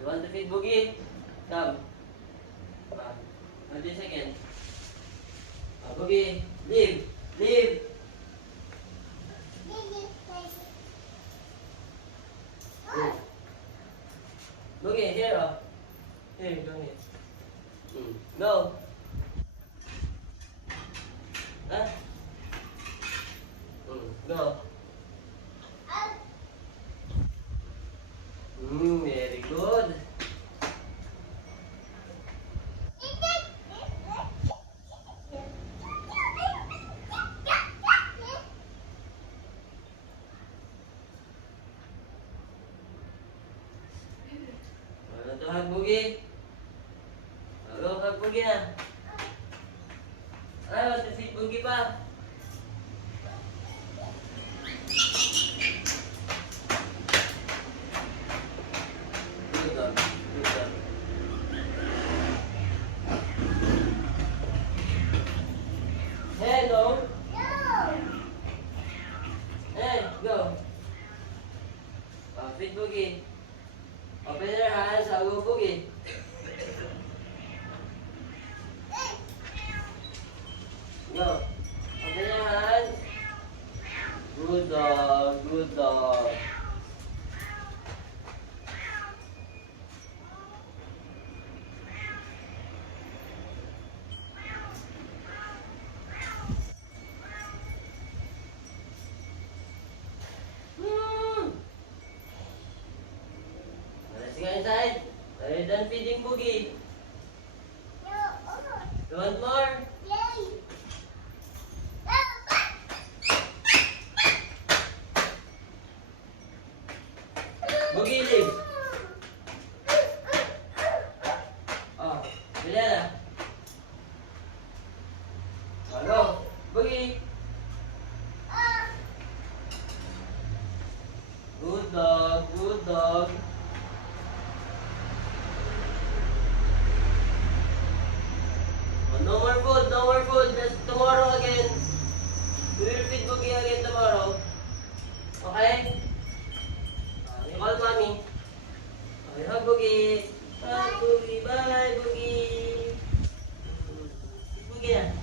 You want to feed Boogie? Come. 30 seconds. Boogie, leave. Leave. Boogie, here. Here, come here. Go. Huh? Go. Very good. Ano to, hug Boogie? Go, hug Boogie na. Ay, matipid Boogie pa. Good dog. Good dog. Hey, no. Hey, go. Feed Boogie. Open your hands, I'll go Boogie. Go. Open your hands. Good dog, good dog. Let's go inside. Are you done feeding Boogie? You want more? Boogie, leave. Oh, bila na. Go. Boogie. Good dog, good dog. Oh, no more food, no more food. Just tomorrow again. We will feed Boogie again tomorrow. Okay? You call mommy. Okay, hug Boogie. Hug Boogie. Bye, Boogie. Boogie na.